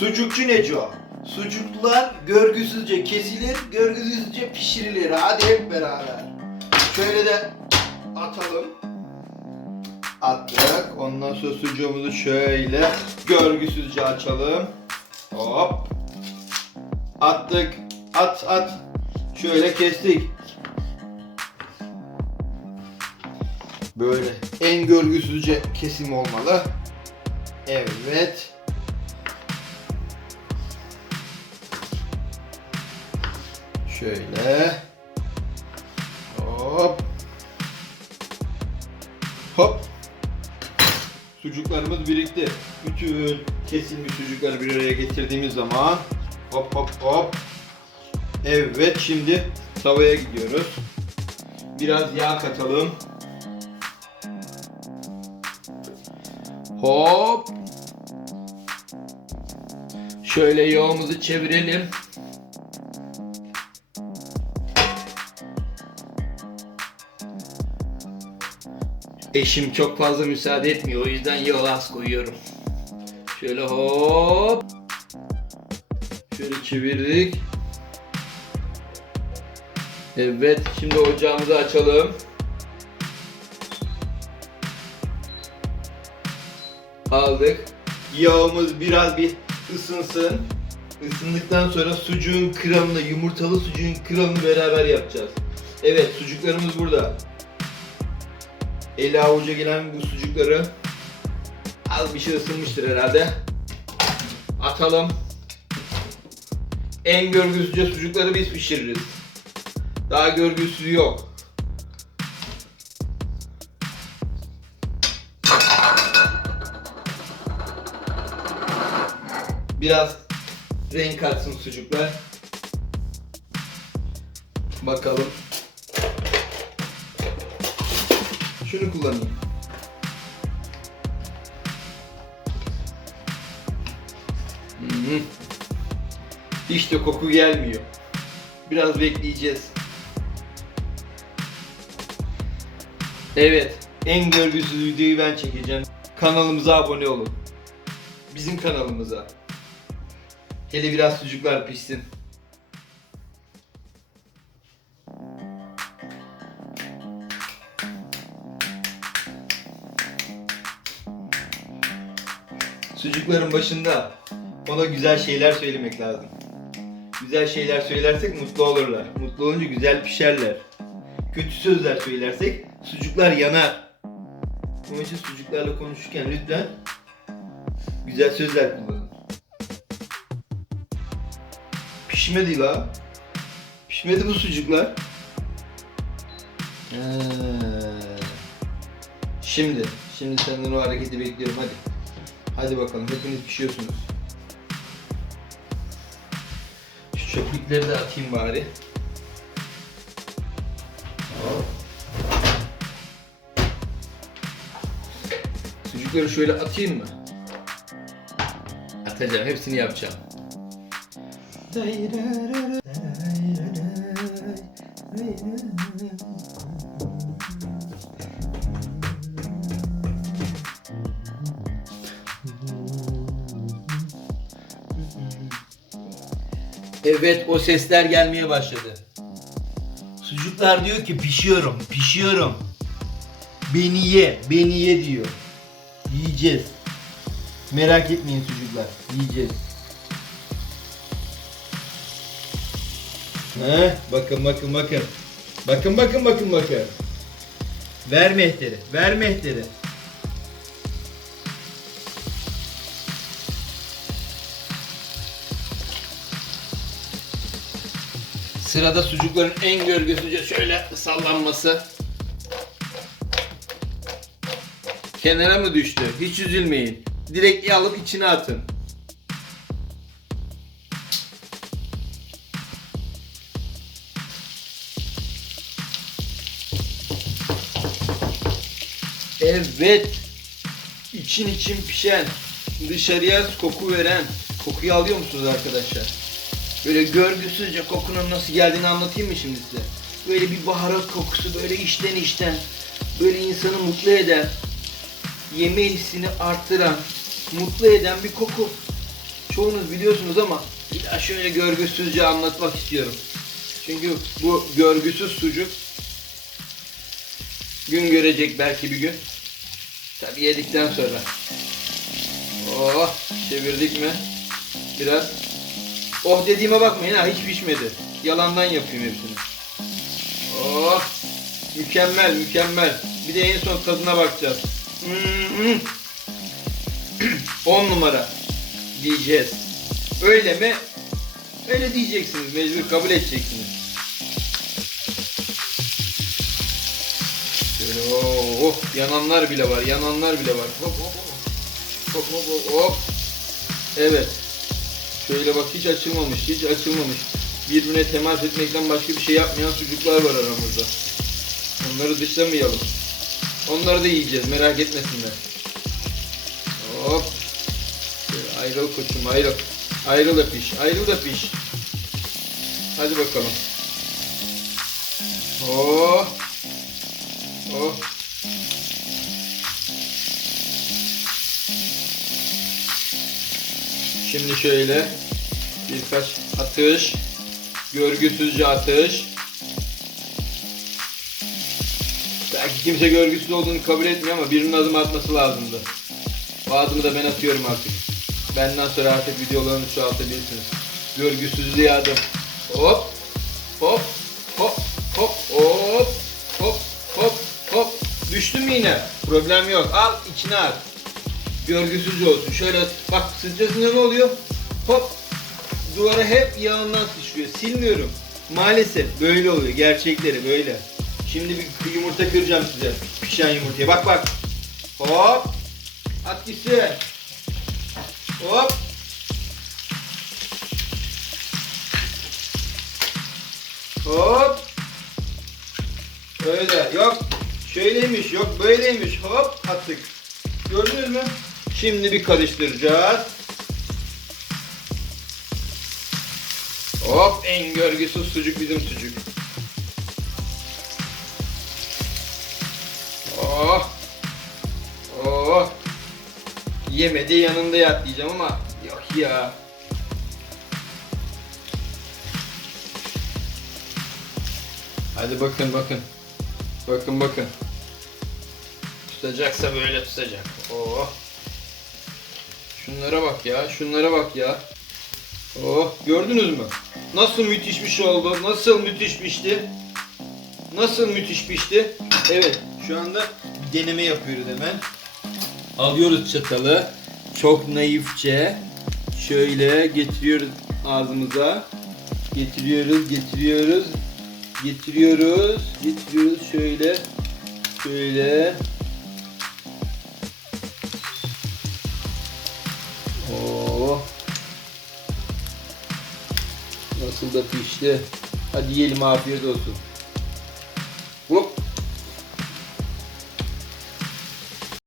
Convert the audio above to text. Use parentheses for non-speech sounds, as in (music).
Sucukçu Neco. Sucuklar görgüsüzce kesilir, görgüsüzce pişirilir. Hadi hep beraber. Şöyle de atalım. Attık. Ondan sonra sucuğumuzu şöyle görgüsüzce açalım. Hop. Attık. At at. Şöyle kestik. Böyle en görgüsüzce kesim olmalı. Evet. Şöyle. Hop. Hop. Sucuklarımız birikti. Bütün kesilmiş sucukları bir araya getirdiğimiz zaman hop hop hop. Evet şimdi tavaya gidiyoruz. Biraz yağ katalım. Hop. Şöyle yağımızı çevirelim. Eşim çok fazla müsaade etmiyor. O yüzden yağı az koyuyorum. Şöyle hop. Şöyle çevirdik. Evet, şimdi ocağımızı açalım. Aldık. Yağımız biraz bir ısınsın. Isındıktan sonra sucuğun kremini, yumurtalı sucuğun kremini beraber yapacağız. Evet, sucuklarımız burada. Eli avuca gelen bu sucukları az bir şey ısınmıştır herhalde. Atalım. En görgüsüzce sucukları biz pişiririz. Daha görgüsüzü yok. Biraz renk katsın sucuklar. Bakalım. Kullanayım. Hı. Hiç de koku gelmiyor. Biraz bekleyeceğiz. Evet, en görgüsüz videoyu ben çekeceğim. Kanalımıza abone olun. Bizim kanalımıza. Hele biraz sucuklar pişsin. Sucukların başında ona güzel şeyler söylemek lazım. Güzel şeyler söylersek mutlu olurlar. Mutlu olunca güzel pişerler. Kötü sözler söylersek sucuklar yanar. Onun için sucuklarla konuşurken lütfen güzel sözler kullanın. Pişmedi la. Pişmedi bu sucuklar. Ee, Şimdi, şimdi senden o hareketi bekliyorum hadi. Hadi bakalım hepiniz pişiyorsunuz. Şu çöplükleri de atayım bari. Sucukları şöyle atayım mı? Atacağım, hepsini yapacağım. Evet o sesler gelmeye başladı. Sucuklar diyor ki pişiyorum, pişiyorum. Beni ye, beni ye diyor. Yiyeceğiz. Merak etmeyin sucuklar, yiyeceğiz. Heh, bakın bakın bakın. Bakın bakın bakın bakın. Ver mehteri, ver mehteri. Sırada sucukların en görgüsüzce şöyle sallanması. Kenara mı düştü? Hiç üzülmeyin. Direkt alıp içine atın. Evet. İçin için pişen, dışarıya koku veren. Kokuyu alıyor musunuz arkadaşlar? Böyle görgüsüzce kokunun nasıl geldiğini anlatayım mı şimdi size? Böyle bir baharat kokusu böyle içten içten böyle insanı mutlu eden, yeme hissini arttıran, mutlu eden bir koku. çoğunuz biliyorsunuz ama bir daha şöyle görgüsüzce anlatmak istiyorum. Çünkü bu görgüsüz sucuk gün görecek belki bir gün. Tabi yedikten sonra. Oh çevirdik mi? Biraz. Oh dediğime bakmayın ha hiç pişmedi. Yalandan yapıyorum hepsini. Oh mükemmel mükemmel. Bir de en son tadına bakacağız. Hmm. (clears throat) 10 numara diyeceğiz. Öyle mi? Öyle diyeceksiniz. Mecbur kabul edeceksiniz. Oh, oh, yananlar bile var. Yananlar bile var. Hop hop. Hop hop hop hop. Evet. Şöyle bak hiç açılmamış. Hiç açılmamış. Birbirine temas etmekten başka bir şey yapmayan sucuklar var aramızda. Onları dışlamayalım. Onları da yiyeceğiz. Merak etmesinler. Hop. Ayrıl koçum ayrıl. Ayrıl da piş. Ayrıl da piş. Hadi bakalım. Oh. Oh. Şimdi şöyle birkaç atış, görgüsüzce atış. Belki kimse görgüsüz olduğunu kabul etmiyor ama birinin adım atması lazımdı. O adımı da ben atıyorum artık. Benden sonra artık videolarını çoğaltabilirsiniz. Görgüsüzlüğe yardım. Hop, hop, hop, hop, hop, hop, hop, hop. Düştüm yine. Problem yok. Al içine at. Görgüsüzce olsun. Şöyle bak sıçrasında ne oluyor? Hop. Duvara hep yağından sıçrıyor. Silmiyorum. Maalesef böyle oluyor. Gerçekleri böyle. Şimdi bir yumurta kıracağım size. Pişen yumurtaya. Bak bak. Hop. At gitsin. Hop. Hop. Öyle. Yok. Şöyleymiş. Yok böyleymiş. Hop. Attık. Gördünüz mü? Şimdi bir karıştıracağız. Hop. En görgüsüz sucuk bizim sucuk. Oh. Oh. Yemedi yanında yat diyeceğim ama yok ya. Hadi bakın bakın. Bakın bakın. Tutacaksa böyle tutacak. Oh. Şunlara bak ya, şunlara bak ya. Oh, gördünüz mü? Nasıl müthiş bir şey oldu? Nasıl müthiş pişti? Nasıl müthiş pişti? Evet, şu anda deneme yapıyoruz hemen. Alıyoruz çatalı. Çok naifçe şöyle getiriyoruz ağzımıza. Getiriyoruz, getiriyoruz. Getiriyoruz, getiriyoruz şöyle. Şöyle. Oo. Nasıl da pişti. Hadi yiyelim afiyet olsun.